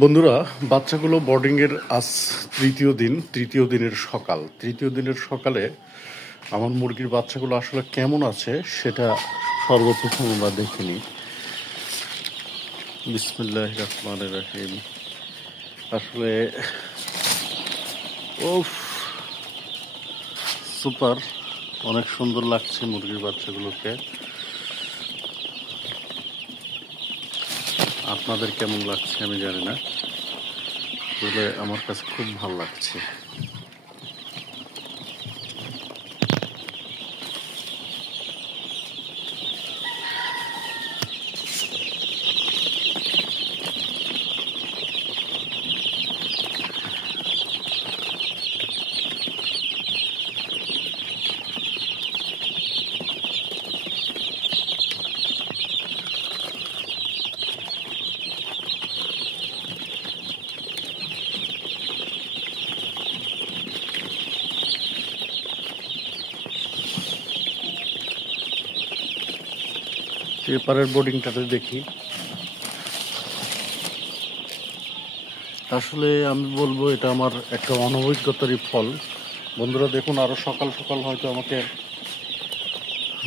বন্ধুরা, বাচ্চাগুলো বোর্ডিংয়ের আজ তৃতীয় দিনের সকালে আমার মুরগির বাচ্চাগুলো আসলে কেমন আছে সেটা সর্বপ্রথম আমরা দেখে নিই। বিসমিল্লাহির রহমানির রহিম। আসলে ওফ, সুপার, অনেক সুন্দর লাগছে মুরগির বাচ্চাগুলোকে। আপনাদের কেমন লাগছে আমি জানি না, আসলে আমার কাছে খুব ভালো লাগছে। এপারের বোর্ডিংটাতে দেখি। আসলে আমি বলবো এটা আমার একটা অনভিজ্ঞতারই ফল। বন্ধুরা দেখুন, আরো সকাল সকাল হয়তো আমাকে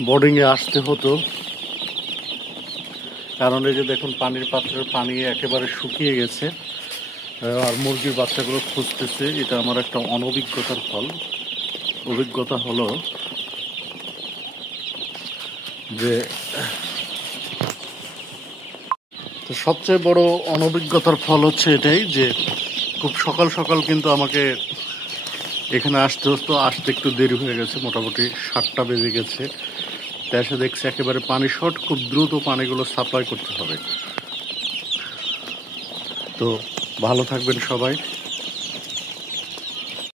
বোর্ডিংয়ে আসতে হতো, কারণ এই যে দেখুন পানির পাত্রের পানি একেবারে শুকিয়ে গেছে আর মুরগির বাচ্চাগুলো খুঁজতেছে। এটা আমার একটা অনভিজ্ঞতার ফল। অভিজ্ঞতা হলো যে তো সবচেয়ে বড় অনভিজ্ঞতার ফল হচ্ছে এটাই যে খুব সকাল সকাল কিন্তু আমাকে এখানে আসতে হতো। আসতে একটু দেরি হয়ে গেছে, মোটামুটি 7টা বেজে গেছে। তাই এসে দেখছি একেবারে পানি শর্ট, খুব দ্রুত পানিগুলো সাপ্লাই করতে হবে। তো ভালো থাকবেন সবাই।